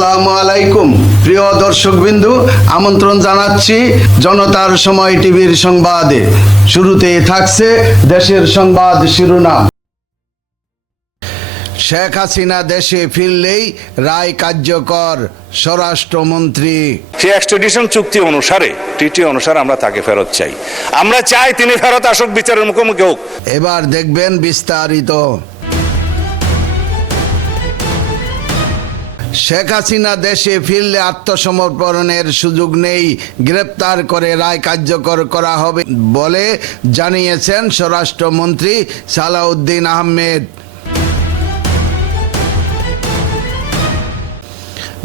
আসসালামু আলাইকুম প্রিয় দর্শকবিন্দু, আমন্ত্রণ জানাচ্ছি জনতার সময় টিভির সংবাদে। শুরুতেই থাকছে দেশের সংবাদ শিরোনাম। শেখ হাসিনা দেশে ফিরলেই রায় কার্যকর, স্বরাষ্ট্রমন্ত্রী। সেই এক্সট্রাডিশন চুক্তি অনুসারে টিটি অনুসারে আমরা তাকে ফেরত চাই। আমরা চাই তিনি ফেরত আসুক, বিচারের মুখোমুখি হোক। এবার দেখবেন বিস্তারিত। শেখ হাসিনা দেশে ফিরলে আত্মসমর্পণের সুযোগ নেই, গ্রেপ্তার করে রায় কার্যকর করা হবে বলে জানিয়েছেন স্বরাষ্ট্রমন্ত্রী সালাউদ্দিন আহমেদ।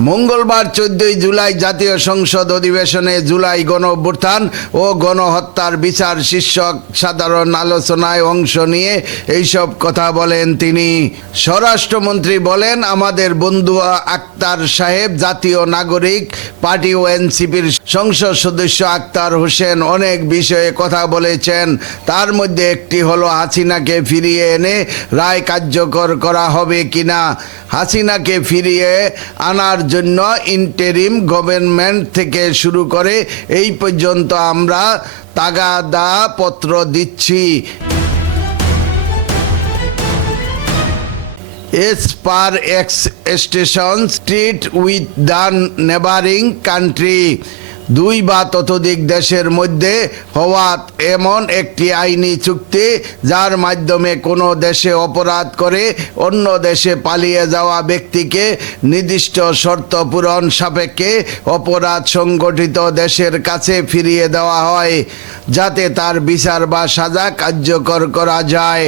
মঙ্গলবার 14 জুলাই জাতীয় সংসদ অধিবেশনে জুলাই গণঅভ্যুত্থান ও গণহত্যার বিচার শীর্ষক সাধারণ আলোচনায় অংশ নিয়ে এইসব কথা বলেন তিনি। স্বরাষ্ট্রমন্ত্রী বলেন, আমাদের বন্ধু আক্তার সাহেব জাতীয় নাগরিক পার্টি ও এনসিপির সংসদ সদস্য আক্তার হোসেন অনেক বিষয়ে কথা বলেছেন। তার মধ্যে একটি হলো হাসিনাকে ফিরিয়ে এনে রায় কার্যকর করা হবে কিনা। হাসিনাকে ফিরিয়ে আনার জন্য ইন্টারিম গভর্নমেন্ট থেকে শুরু করে এই পর্যন্ত আমরা তাগাদা পত্র দিচ্ছি। As per extension street with the neighboring country, দুই বা ততোধিক দেশের মধ্যে হওয়া এমন একটি আইনি চুক্তি যার মাধ্যমে কোনো দেশে অপরাধ করে অন্য দেশে পালিয়ে যাওয়া ব্যক্তিকে নির্দিষ্ট শর্ত পূরণ সাপেক্ষে অপরাধ সংগঠিত দেশের কাছে ফিরিয়ে দেওয়া হয়, যাতে তার বিচার বা সাজা কার্যকর করা যায়।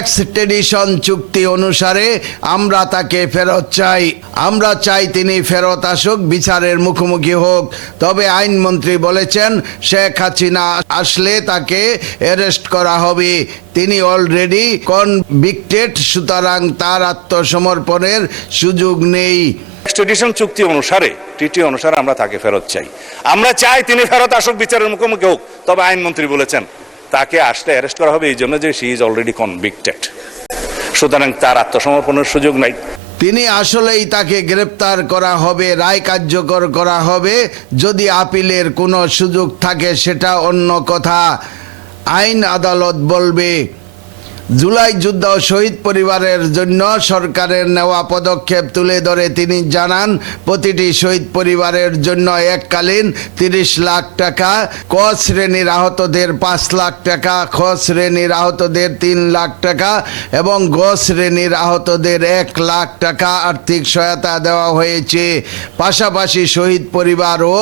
এক্সট্রাডিশন চুক্তি অনুসারে আমরা তাকে ফেরত চাই। আমরা চাই তিনি ফেরত আসুক, বিচারের মুখোমুখি হোক। তবে আইনমন্ত্রী বলেছেন, শেখ হাসিনা আসলে তাকে অ্যারেস্ট করা হবে। তিনি অলরেডি কনভিক্টেড, সুতরাং তার আত্মসমর্পণের সুযোগ নেই। এক্সট্রাডিশন চুক্তি অনুসারে টিটি অনুসারে আমরা তাকে ফেরত চাই। আমরা চাই তিনি ফেরত আসুক, বিচারের মুখোমুখি হোক। তবে আইনমন্ত্রী বলেছেন তাকে আসলে অ্যারেস্ট করা হবে এই জন্য যে শি ইজ অলরেডি কনভিক্টেড, সুতরাং তার আত্মসমর্পণের সুযোগ নাই। তিনি আসলেই তাকে গ্রেপ্তার করা হবে, রায় কার্যকর করা হবে। যদি আপিলের কোনো সুযোগ থাকে সেটা অন্য কথা, আইন আদালত বলবে। জুলাই যুদ্ধ শহীদ পরিবারের জন্য সরকারের নেওয়া পদক্ষেপ তুলে ধরে তিনি জানান, প্রতিটি শহীদ পরিবারের জন্য এককালীন 30 লাখ টাকা, ক শ্রেণীর আহতদের 5 লাখ টাকা, খ শ্রেণীর আহতদের 3 লাখ টাকা এবং গ শ্রেণীর আহতদের 1 লাখ টাকা আর্থিক সহায়তা দেওয়া হয়েছে। পাশাপাশি শহীদ পরিবার ও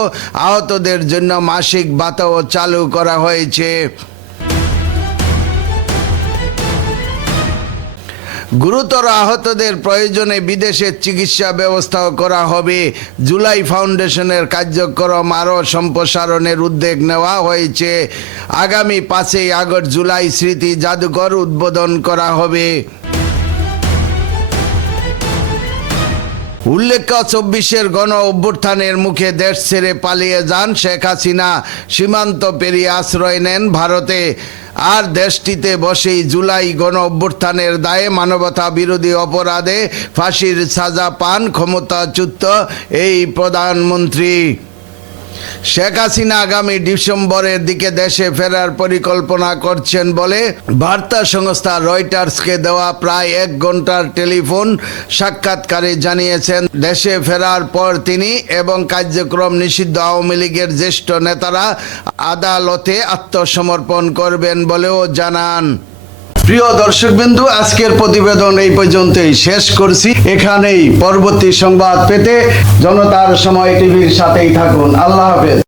আহতদের জন্য মাসিক ভাতাও চালু করা হয়েছে। গুরুতর আহতদের প্রয়োজনে বিদেশের চিকিৎসা ব্যবস্থাও করা হবে। জুলাই ফাউন্ডেশনের কার্যক্রম আরও সম্প্রসারণের উদ্যোগ নেওয়া হয়েছে। আগামী 5 আগস্ট জুলাই স্মৃতি জাদুঘর উদ্বোধন করা হবে। উল্লেখ্য, 24-এর গণ অভ্যুত্থানের মুখে দেশ ছেড়ে পালিয়ে যান শেখ হাসিনা। সীমান্ত পেরিয়ে আশ্রয় নেন ভারতে। আর দেশটিতে বসেই জুলাই গণ অভ্যুত্থানের দায়ে মানবতা বিরোধী অপরাধে ফাঁসির সাজা পান ক্ষমতাচ্যুত এই প্রধানমন্ত্রী। শেখ হাসিনা আগামী ডিসেম্বরের দিকে দেশে ফেরার পরিকল্পনা করছেন বলে বার্তা সংস্থা রয়টার্সকে দেওয়া প্রায় 1 ঘন্টার টেলিফোন সাক্ষাৎকারে জানিয়েছেন, দেশে ফেরার পর তিনি এবং কার্যক্রম নিষিদ্ধ আওয়ামী লীগের জ্যেষ্ঠ নেতারা আদালতে আত্মসমর্পণ করবেন বলেও জানান। প্রিয় দর্শকবিন্দু, আজকের প্রতিবেদন এই পর্যন্তই শেষ করছি। এখানেই পরবর্তী সংবাদ পেতে জনতার সময় টিভির সাথেই থাকুন। আল্লাহ হাফেজ।